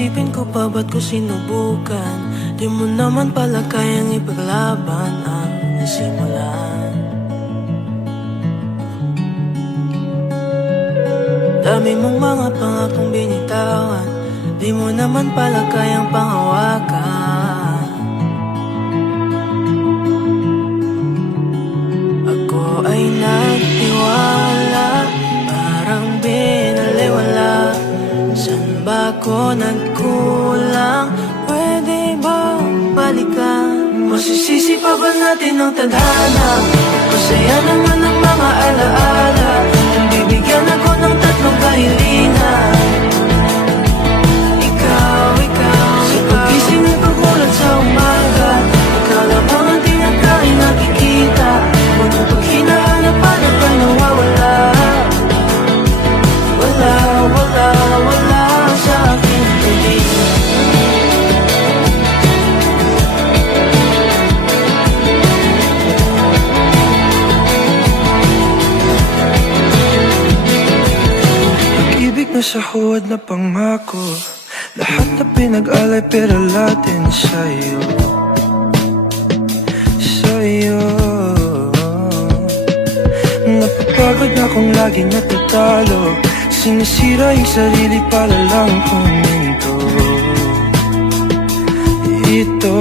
Isipin ko pa ba't ko sinubukan? Di mo naman pala kayang ipaglaban ang nasimulan. Dami mong mga pangakong binitawan, di mo naman pala kayang panghawakan. Ako ay nagtiwala, parang binaliwala. Saan ba ako nagkulang? Pwede ba balikan? Masisisi pa ba natin ang tadhana? Masaya naman ang mga alaala. Bibigyan ako ng tatlong kahilingan. Ikaw, sa pagising at pagmulat sa umaga. Ikaw lamang ang tinatanging nakikita. Kung pag hinahanap hanap ay nawawala. Wala sa aking piling. Pag-ibig na sa huwad na pangako, lahat na pinag-alay pero latin sa'yo. Napapagod na kung lagi natatalo, sinisira yung sarili para lang huminto. Ito,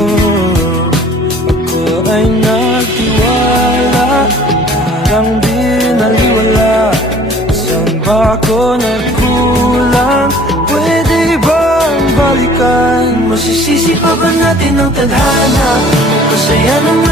ako ay nagtiwala, parang binaliwala. Saan ba ako nagkulang? Pwede bang balikan? Masisisi pa ba natin ang tadhana? Masaya naman